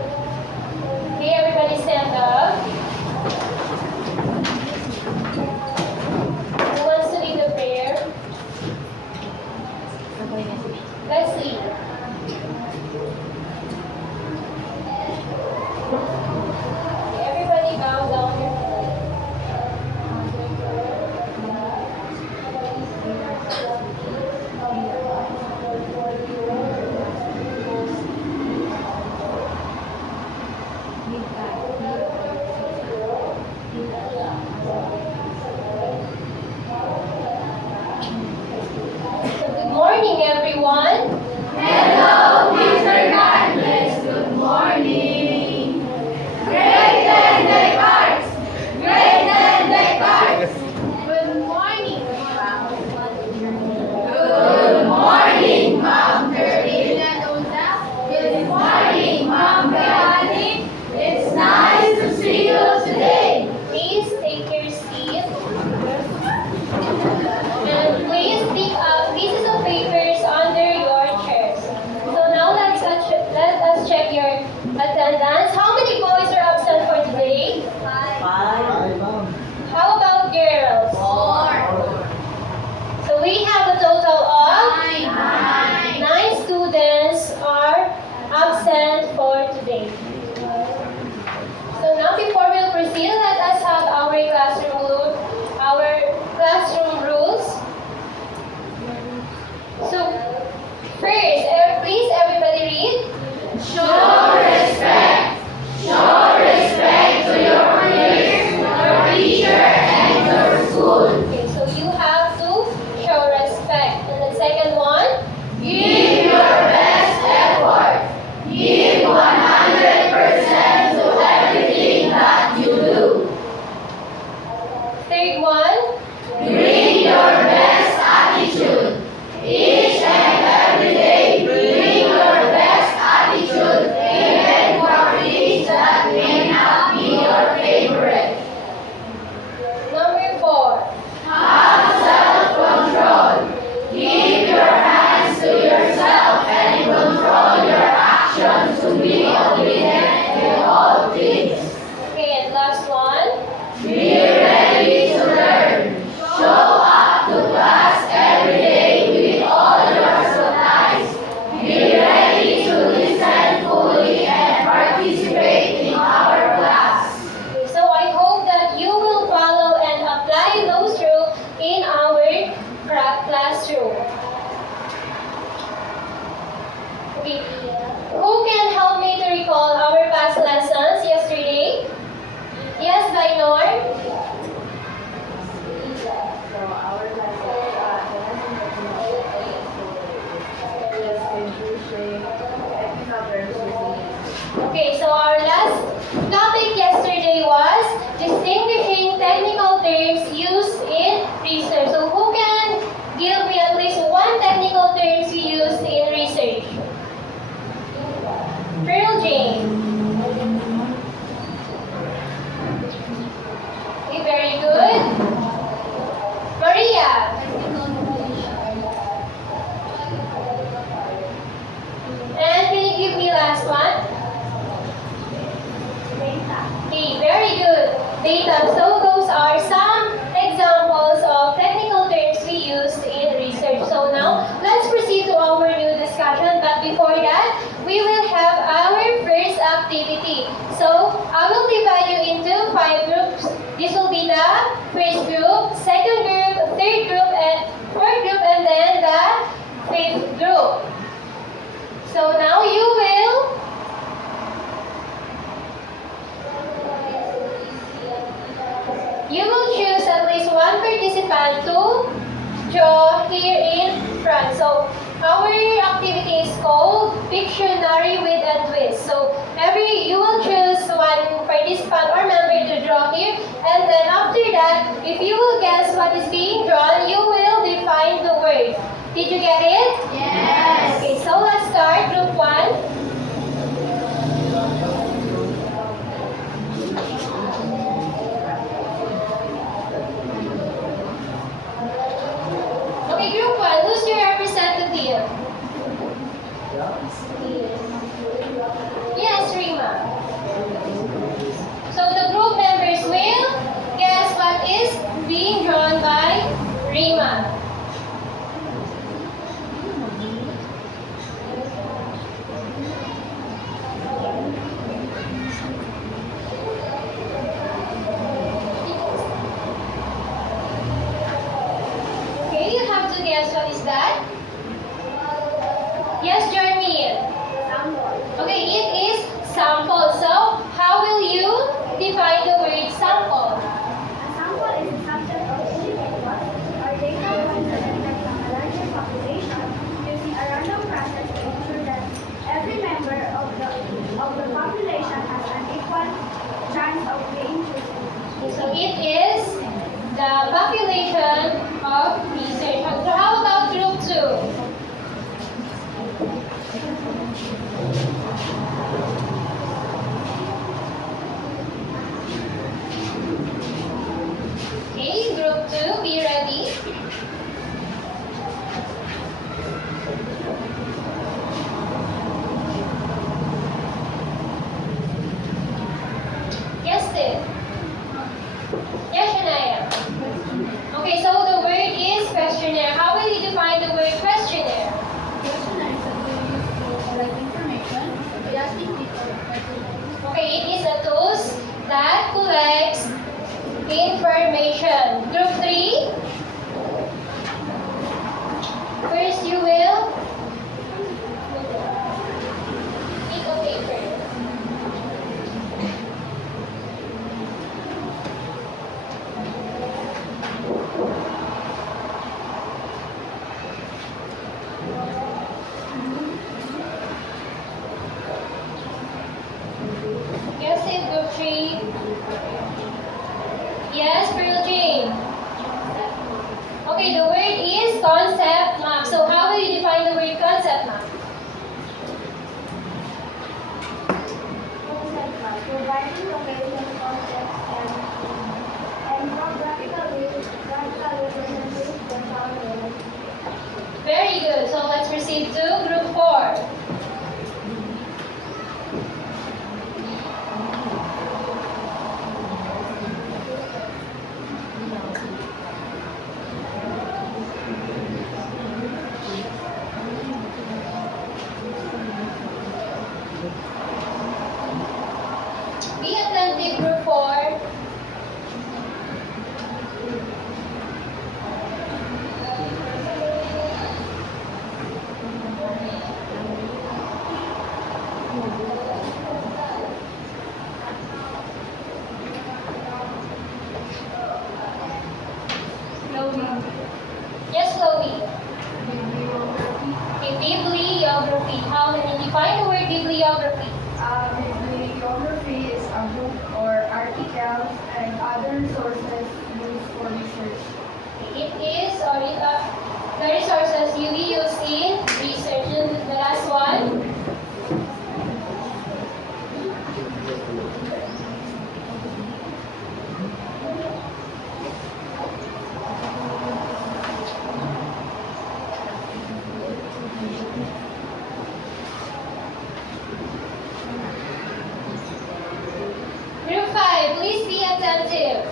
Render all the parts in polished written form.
Okay, everybody stand up. Who wants to lead the prayer? Leslie. Okay, everybody bow down your head. Good morning, everyone. Hello, Mr. Carles. Good morning. Great and Descartes. Great and Descartes. Good morning, Good morning, Ma'am Curly. Good morning, Ma'am Beani. It's nice to see you today. Please take your seat. And please pick up pieces of papers under your chairs. So now let us check your attendance. How many boys are absent for today? How about girls? 4. So we have a total of 9. 9 students are absent for today. So now before we proceed, let us have our classroom rules. So first, please everybody read. Show respect. Show respect to your peers, your teacher, and your school. Okay, so you have to show respect. And the second one, Give your best effort. Give 100% to everything that you do. third one, Bring your best attitude. Each and every day, bring your best attitude, even for things that may not be your favorite. number 4, Have self-control. Keep your hands to yourself and control your actions to be obedient in all things. okay, and last one, Be ready to learn. Show up to class every day with all your supplies. Be ready to listen fully and participate in our class. okay, so I hope that you will follow and apply those rules in our classroom. Okay, who can help me to recall our past lessons yesterday? Yes, by Norm? So our Okay, so our last topic yesterday was distinguishing technical terms used in research. So who can give me at least one technical terms we used in research? Pearl Jane. Okay, very good. Maria. And can you give me last one? Okay, very good. Data. So those are some examples of technical terms we used in research. So now, let's proceed to our new discussion. But before that, we will have our first activity. So I will divide you into 5 groups. This will be the first group, second group, third group, and fourth group, and then the fifth group. So now you will choose at least one participant to draw here in front. So our activity is called Pictionary with a Twist. So you will choose one participant or member to draw here, that if you will guess what is being drawn, you will define the word. Did you get it? Yes. Okay, so let's start. Group 1. Okay, group 1, who's your representative? Yes, Rima. So the group members will guess what is being drawn by Rima. Okay, you have to guess what is that? Yes, Jeremy. Okay, it is sample. So, how will you define the word sample? A sample is a subset of individuals or data points collected from a larger population using a random process to ensure that every member of the population has an equal chance of being chosen. So, it is the population of research. So, how about group 2? Okay, group 2, be ready. Guessed it. Yes, Shania. Okay, so the word is questionnaire. How will you define the word questionnaire? Questionnaire is a tool used to collect information by asking people questions. Okay, it is a tool that collects information. Group 3. First, you will pick a paper. Guess it, group 3. Yes, Pearl Jane. Okay, the word is concept map. So how will you define the word concept map? Providing location, context, and geographical representation of our knowledge. Very good. So let's proceed to group 4. Be attentive, group 4. Chloe. Yes, Chloe. Okay, bibliography. How can you define the word bibliography? Bibliography is a book or article and other sources used for research. It is, or the resources you will use in research. And the last one. Group 5, please be attentive.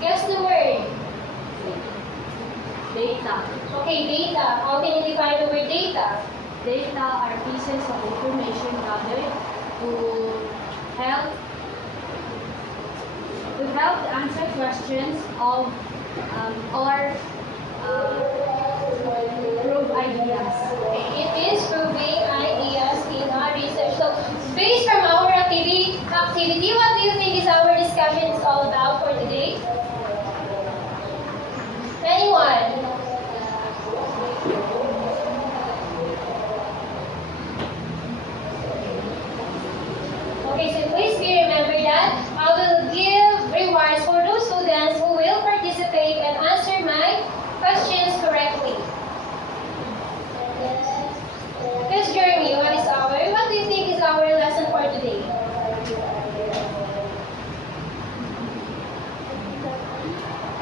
Guess the word. Data. Okay, data. How can you define the word data? Data are pieces of information gathered to help answer questions of or prove ideas. Okay, it is proving ideas in our research. So, based from our activity, what do you think is our discussion is all about for today? Anyone? Okay, so please be remember that I will give rewards for those students who will participate and answer my questions correctly. Yes, Jeremy, what do you think is our lesson for today?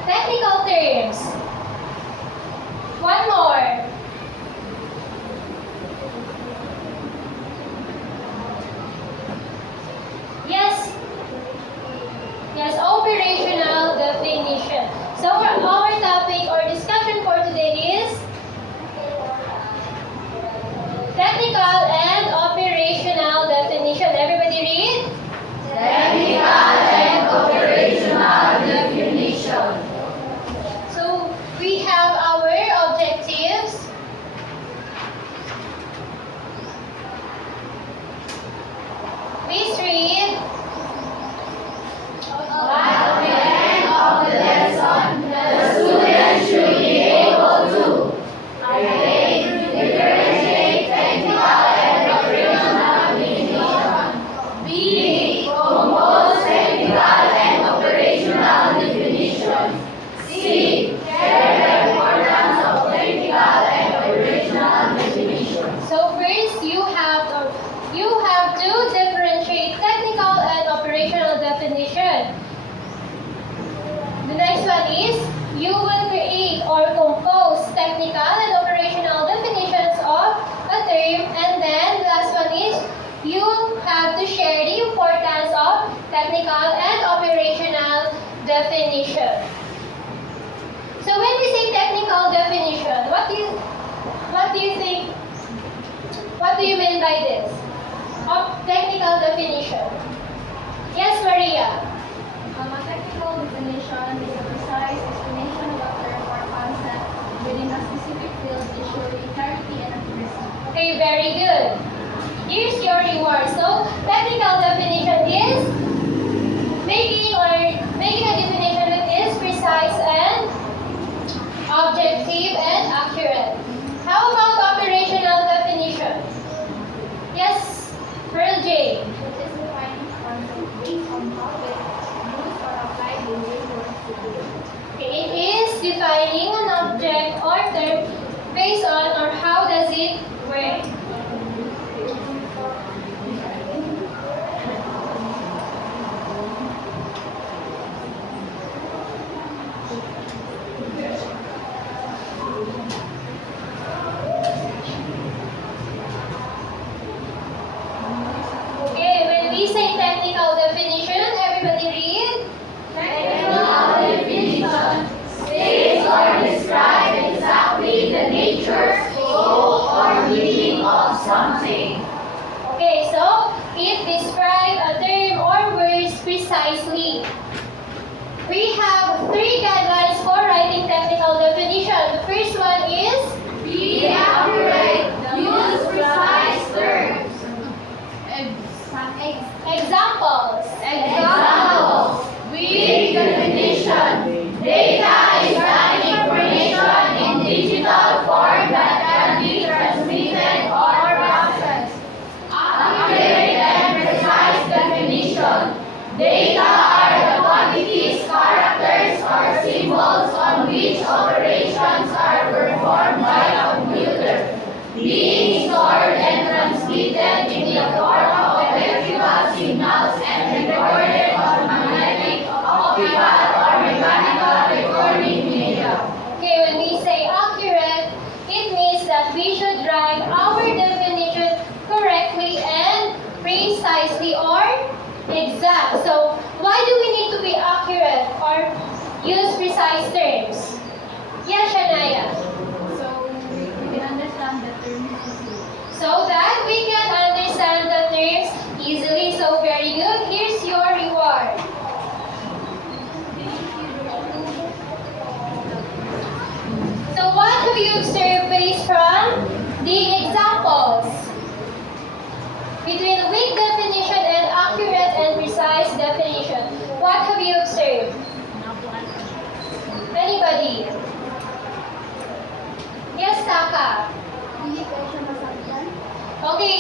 Technical terms. One more. Yes. Yes, operational definition. So our topic or discussion for today is technical and operational definition. Everybody read? Technical and operational definition. So we have our objectives. Please read. At the end of the lesson, the student should be able to A. Differentiate technical and operational definition. B. Compose technical and operational definitions. C. Share the importance of technical and operational definitions. So first, you have to differentiate technical and operational definition. The next one is you will create or compose technical and operational definitions of a term, and then the last one is you have to share the importance of technical and operational definition. So when we say technical definition, what do you think? What do you mean by this? Of technical definition. Yes, Maria. A technical definition is a precise explanation of a term or concept within a specific field, ensuring clarity and accuracy. Okay, very good. Here's your reward. So, technical definition is making a definition that is precise and objective and accurate. How about operational definition? Yes, Pearl J. It is defining a concept based on how it is used or applied in real world situations. Okay, it is defining an object or term based on or how does it work. Okay, when we say technical definition, everybody read. Technical definition states or describes exactly the nature, scope, or meaning of something. Okay, so it describes a term or words precisely. We have 3 guidelines for writing technical definition. The first one is Be accurate, use precise terms. examples. Examples. Weak definition. Data is an information in digital form that can be transmitted or processed. Accurate and precise definition. Data are the quantities, characters, or symbols on which operations are performed by a computer, being stored and transmitted in the form of electrical signals and recorded on magnetic, optical, or mechanical recording media. Okay, when we say accurate, it means that we should write our definition correctly and precisely or exact. So, why do we need to be accurate or use precise terms? Yes, Shania. So we can understand the terms easily. So that we can understand the terms easily. So, very good. Here's your reward. So, what have you observed based from the examples? Between weak definition and accurate and precise definition, what have you observed? Anybody? Yes, Taka. Hindi question masaktan. Okay,